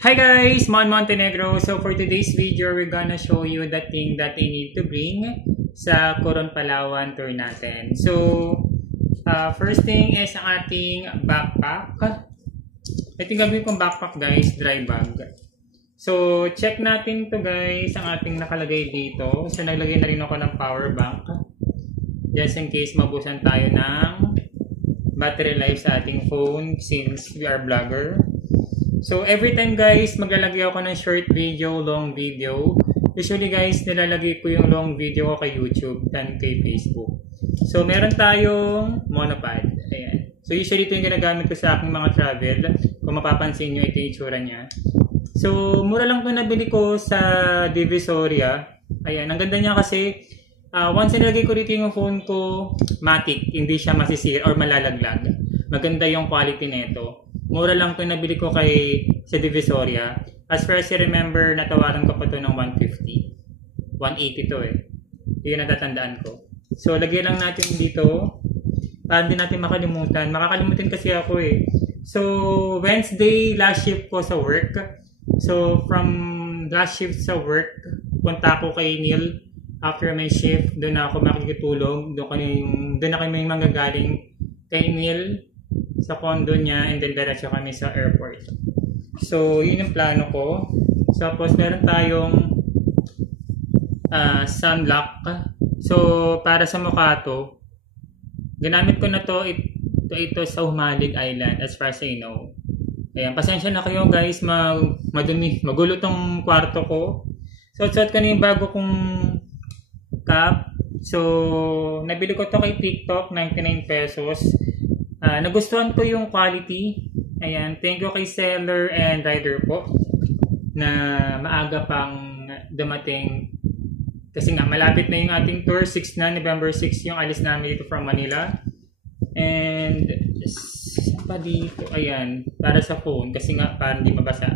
Hi guys, Mon Montenegro. So for today's video, we're gonna show you the thing that you need to bring sa Coron Palawan tour natin. So, first thing is ang ating backpack. Ito yung gagawin kong backpack guys, dry bag. So, check natin to guys, ang ating nakalagay dito. So, naglagay na rin ako ng power bank. Just in case mabusan tayo ng battery life sa ating phone since we are vlogger. So, every time guys, maglalagay ako ng short video, long video. Usually guys, nilalagay ko yung long video ko kay YouTube than kay Facebook. So, meron tayong monopod. Ayan. So, usually ito yung ginagamit ko sa aking mga travel. Kung mapapansin nyo, ito yung itsura niya. So, mura lang ito nabili ko sa Divisoria. Ayan. Ang ganda niya kasi, once nilagay ko dito yung phone ko, matic. Hindi siya masisira or malalaglag. Maganda yung quality nito. Mura lang ito nabili ko sa Divisoria. As far as I remember, natawaran ko pa ito ng 150. 180 to eh. Yun ang natatandaan ko. So, lagyan lang natin dito. Para hindi natin makalimutan. Makakalimutan kasi ako eh. So, Wednesday, last shift ko sa work. So, from last shift sa work, punta ako kay Neil. After my shift, doon ako makikitulog. Doon na kami manggagaling kay Neil sa condo niya, and then diretso kami sa airport. So, yun yung plano ko. Tapos, meron tayong sunblock. So, para sa mukha to, ginamit ko na to ito sa Humalig Island as far as I know. Ayan, pasensya na kayo guys, madumi, magulo tong kwarto ko. Suot ko na yung bago kong cap. So, nabili ko to kay TikTok, 99 pesos. Nagustuhan ko yung quality. Ayan, thank you kay seller and rider po na maaga pang dumating. Kasi nga, malapit na yung ating tour. November 6 yung alis namin dito from Manila. And, pa dito, ayan, para sa phone. Kasi nga, para hindi mabasa.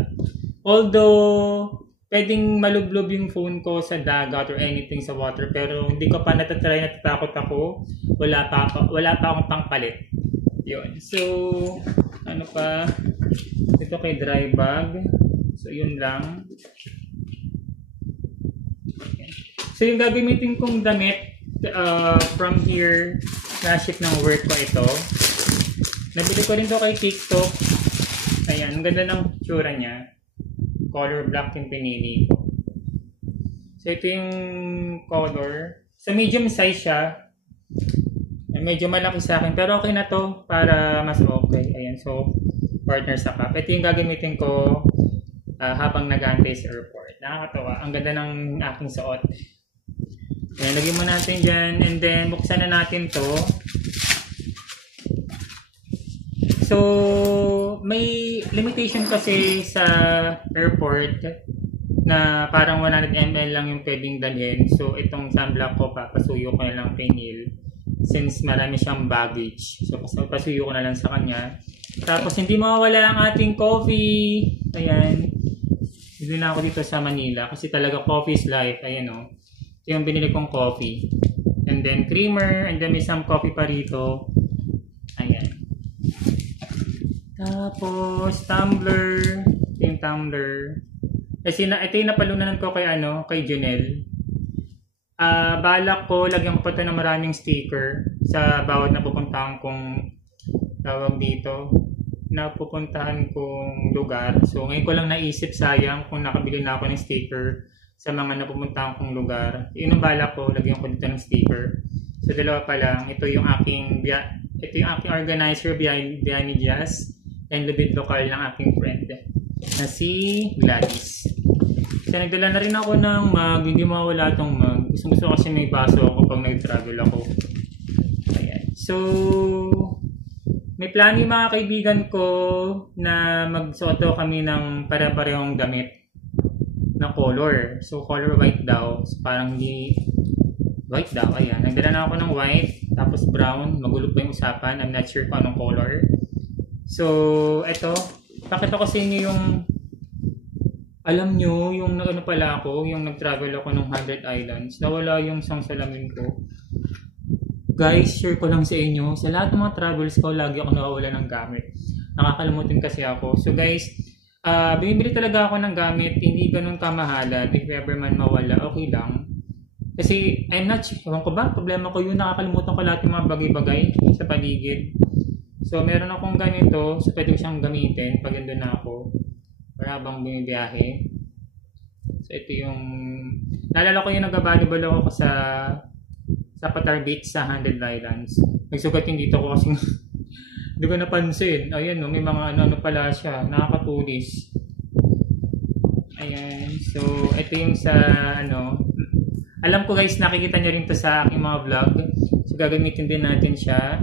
Although, pwedeng malublob yung phone ko sa dagat or anything sa water. Pero, hindi ko pa natatry, natatakot ako. Wala pa akong pangpalit. Yun. So, ano pa? Ito kay dry bag. So, yun lang. So, yung gagamitin kong damit from here, na-ship ng work ko ito. Nabili ko rin to kay TikTok. Ayan, ang ganda ng tsura niya. Color black yung pinili ko. So, ito yung color. So, medium size siya. Medyo malaki sa akin, pero okay na to para mas okay. Ayan, so partner sa cup. Ito yung gagamitin ko habang nag-aantay sa airport. Nakakatawa. Ang ganda ng aking suot. Ayan, lagyan mo natin dyan. And then, buksan na natin to. So, may limitation kasi sa airport na parang 100 ml lang yung pwedeng dalhin. So, itong sunblock ko, papasuyo ko na lang kay Neil. Since marami siyang baggage. So, pasuyo ko na lang sa kanya. Tapos, hindi mawawala ang ating coffee. Ayan. Dito na ako dito sa Manila. Kasi talaga coffee is life. Ayan o. Ito yung binili kong coffee. And then, creamer. And then, may some coffee pa rito. Ayan. Tapos, tumbler. Ito yung tumbler. Kasi ito yung napalunanan ko kay Janelle. Balak ko, lagyan ko pa ito ng maraming sticker sa bawat napupuntahan kong napupuntahan kong lugar. So, ngayon ko lang naisip, sayang kung nakabili na ako ng sticker sa mga napupuntahan kong lugar. Yun ang balak ko, lagyan ko dito ng sticker. So, dalawa pa lang. Ito yung aking organizer behind ni Jazz and Lubid Local ng aking friend na si Gladys. So, nagdala na rin ako ng mug. Hindi mawala itong mug. Gusto kasi may baso ako pag nag-travel ako. Ayan. So, may plano yung mga kaibigan ko na magsuoto kami ng pare-parehong damit na color. So, color white daw. So, parang hindi white daw. Ayan. Nagdala na ako ng white. Tapos brown. Magulo pa yung usapan. I'm not sure kung anong color. So, eto. Pakita ko sa inyo yung alam nyo, yung pala ako, yung nag-travel ako ng 100 Islands, nawala yung isang salamin ko. Guys, share ko lang sa inyo, sa lahat ng mga travels ko, lagi ako nawawala ng gamit. Nakakalimutin kasi ako. So guys, Bumibili talaga ako ng gamit, hindi ganun kamahalan. If ever man mawala, okay lang. Kasi, I'm not sure, ewan ko ba, problema ko yun, nakakalimutan ko lahat ng mga bagay-bagay sa paligid. So, meron akong ganito, so pwede ko siyang gamitin pag nandun na ako. Para habang bumibiyahe. So, ito yung, naalala ko yung nag-volleyball ako sa Patar Beach sa Handle Islands. Nagsugat yung dito ko kasi hindi ko napansin. Ayan, no, may mga ano pala siya, nakakatulis. Ayan, so, ito yung sa, ano, alam ko guys, nakikita nyo rin to sa aking mga vlog. So, gagamitin din natin siya.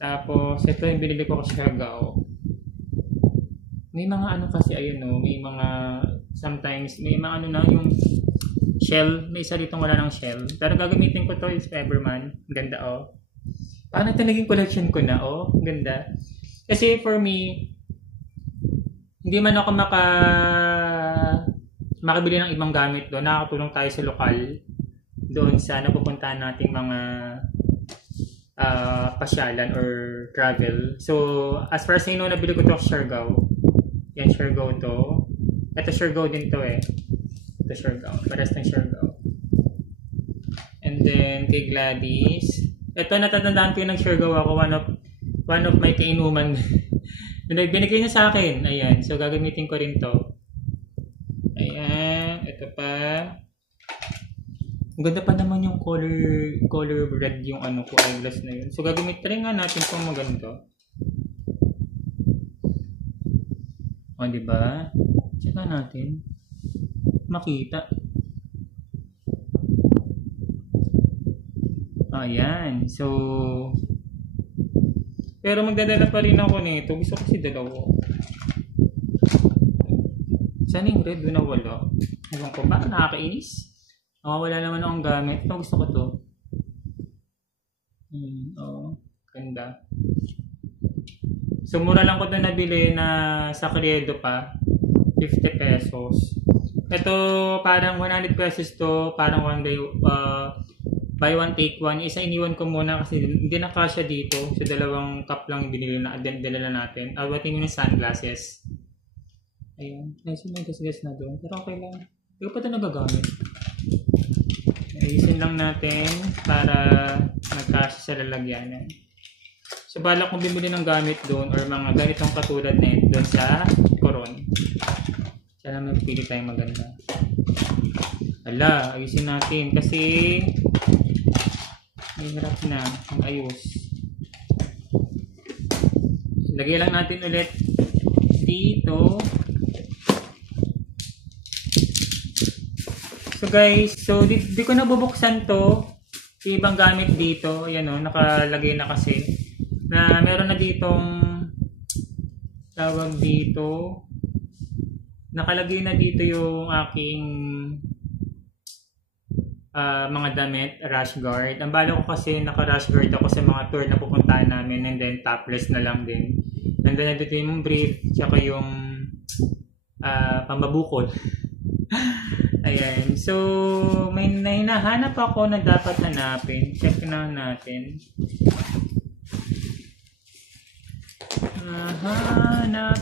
Tapos, ito yung binili ko kasi Siargao. May mga ano kasi, ayun no, may mga, sometimes, may mga ano na, yung shell, may isa ditong wala ng shell. Pero gagamitin ko to is Everman. Ganda oh. Paano ito naging collection ko na oh? Ganda. Kasi for me, hindi man ako makabili ng ibang gamit doon. Nakakatulong tayo sa lokal. Doon sa napupuntahan nating mga pasyalan or travel. So, as far as I know, nabili ko ito sa Siargao. Yan, Siargao to. Ito Siargao din to eh. Ito Siargao. Pares ng Siargao. And then, kay Gladys. Ito, natatandaan ko yung nag-Siargao ako. One of my kainuman. Binigay niya sa akin. Ayan. So, gagamitin ko rin to. Ayan. Ito pa. Ang ganda pa naman yung color red yung ano ko, eyeglass na yun. So, gagamitin nga natin itong maganda. O, diba? Check natin. Makita. Ayan. So, pero magdadala pa rin ako nito. Gusto ko kasi dalawa. Saan yung red? Doon na wala. Ewan ko ba? Nakakainis. Wala naman akong gamit. Ito gusto ko to. Oh, ganda. So, mura lang ko ito nabili na sa Credo pa. 50 pesos. Ito, parang 100 pesos to. Parang one day, buy one take one. Isa iniwan ko muna kasi hindi na kasya dito. So, dalawang cup lang binili na, dala natin. Awatin mo yung sunglasses. Ayun. Nice yung gas na doon. Pero okay lang. Hindi ko pa ito nagagamit. Ayusin lang natin para magkasya sa lalagyanan. So, balak kong bumili ng gamit doon or mga ganitong katulad na doon sa Coron. Sana may pili tayong maganda. Hala, ayusin natin kasi may hirap na ang ayos. Lagay lang natin ulit dito. So guys, so di ko na bubuksan to. Ibang gamit dito. Ayan o, nakalagay na kasi. Na meron na ditong tawag dito. Nakalagay na dito yung aking mga damit, rash guard. Ang bala ko kasi naka-rash guard ako sa mga tour na pupuntahan namin and then topless na lang din. And then dito yung brief, tsaka yung pambabukol. Ayan. So, may hinahanap ako na dapat hanapin. Check na natin.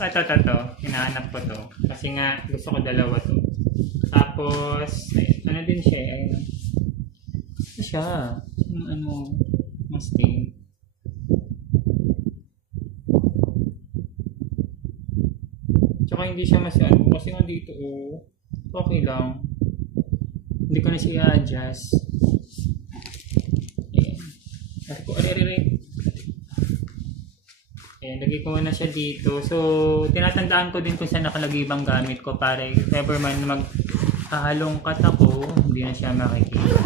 Ito. Hinahanap ko to. Kasi nga, gusto ko dalawa to. Tapos, ano din siya? Ayan. Ito siya. Ano, Mustang. Tsaka hindi siya mas ano. Kasi nga dito, okay lang. Hindi ko na siya i-adjust. Ayan. Kasi ko, Ayan, lagay ko na siya dito. So, tinatandaan ko din kung saan nakalagay ibang gamit ko para if ever man maghahalongkat ako, hindi na siya makikita.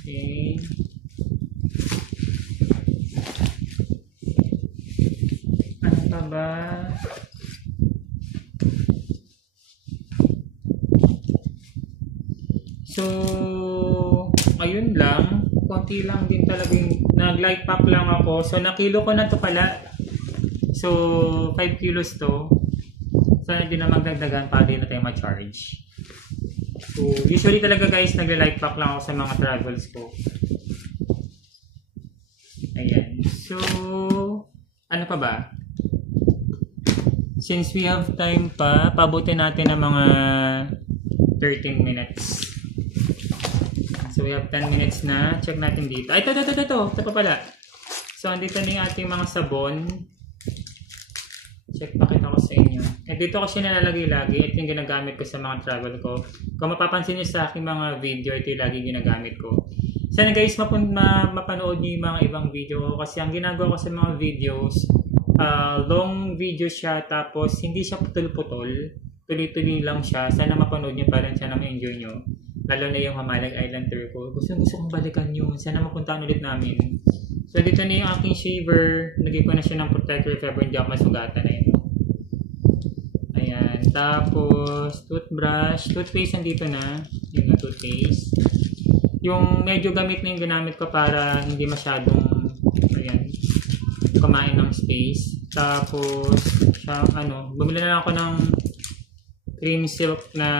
Okay. Ano pa ba? So, ayun lang. Konti lang din talagang nag-light pack lang ako. So, nakilo ko na to pala. So, 5 kilos to. So, hindi na magdagdagan para din na tayo ma-charge. So, usually talaga guys, nag-light pack lang ako sa mga travels ko. Ayan. So, ano pa ba? Since we have time pa, pabutin natin ng mga 13 minutes. So, we have 10 minutes na. Check natin dito. Ay, ito pa pala. So, andito na yung ating mga sabon. Check, pakita ko sa inyo. Dito ko siya nalalagay lagi. Ito yung ginagamit ko sa mga travel ko. Kung mapapansin nyo sa aking mga video, ito yung lagi ginagamit ko. Sana guys, mapanood nyo yung mga ibang video ko. Kasi ang ginagawa ko sa mga videos, long video siya. Tapos, hindi siya putol-putol. Tuloy-tuloy lang siya. Sana mapanood nyo para siya na ma-enjoy nyo. Lalo na yung Hamalag Island tour ko. Gusto kong balikan yun. Sana mapuntaan ulit namin. So, dito na yung aking shaver. Lagay ko na siya ng protector if ever hindi ako masugatan na yun. Ayan. Tapos, toothbrush. Toothpaste nandito na. Yung toothpaste. Yung medyo gamit na yung ginamit ko para hindi masyadong ayan, kumain ng space. Tapos, siya, bumili na lang ako ng cream silk na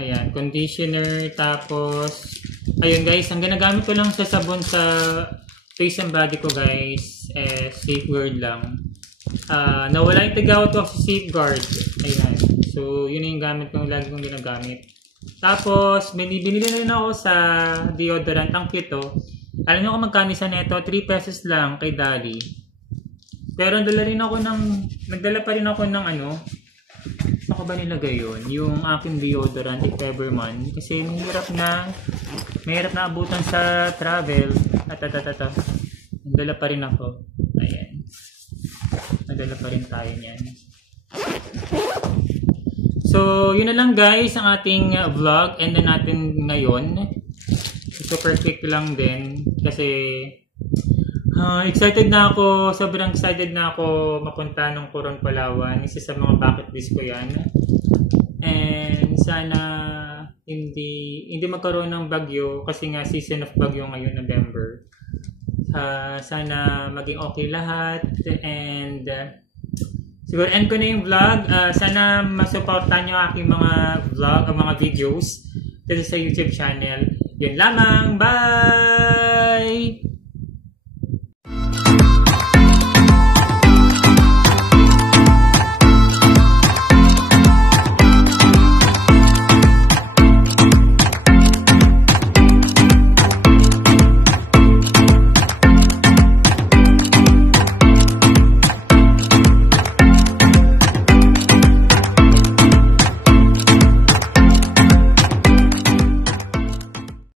ayan, conditioner. Tapos, ayun guys, ang ginagamit ko lang sa sabon sa face and body ko guys, Safeguard lang. Nawala yung tagawat ko sa Safeguard. Ayan. So, yun yung gamit ko, lagi kong ginagamit. Tapos, binili na rin ako sa deodorant. Ang cute to. Alam nyo kung magkano isa neto? 3 pesos lang kay Dali. Pero nagdala pa rin ako ng saan ko ba nilagay yun? Yung aking deodorant, if ever man. Kasi mahirap na abutan sa travel. Nagdala pa rin ako. Ayan. Nagdala pa rin tayo niyan. So, yun na lang guys ang ating vlog. End na natin ngayon. Super quick lang din. Kasi excited na ako. Sobrang excited na ako mapunta ng Coron, Palawan. Isa sa mga bucket list ko yan. And sana hindi magkaroon ng bagyo. Kasi nga season of bagyo ngayon, November. Sana maging okay lahat. And siguro end ko na yung vlog. Sana masuportahan nyo aking mga vlog, mga videos dito sa YouTube channel. Yun lamang. Bye!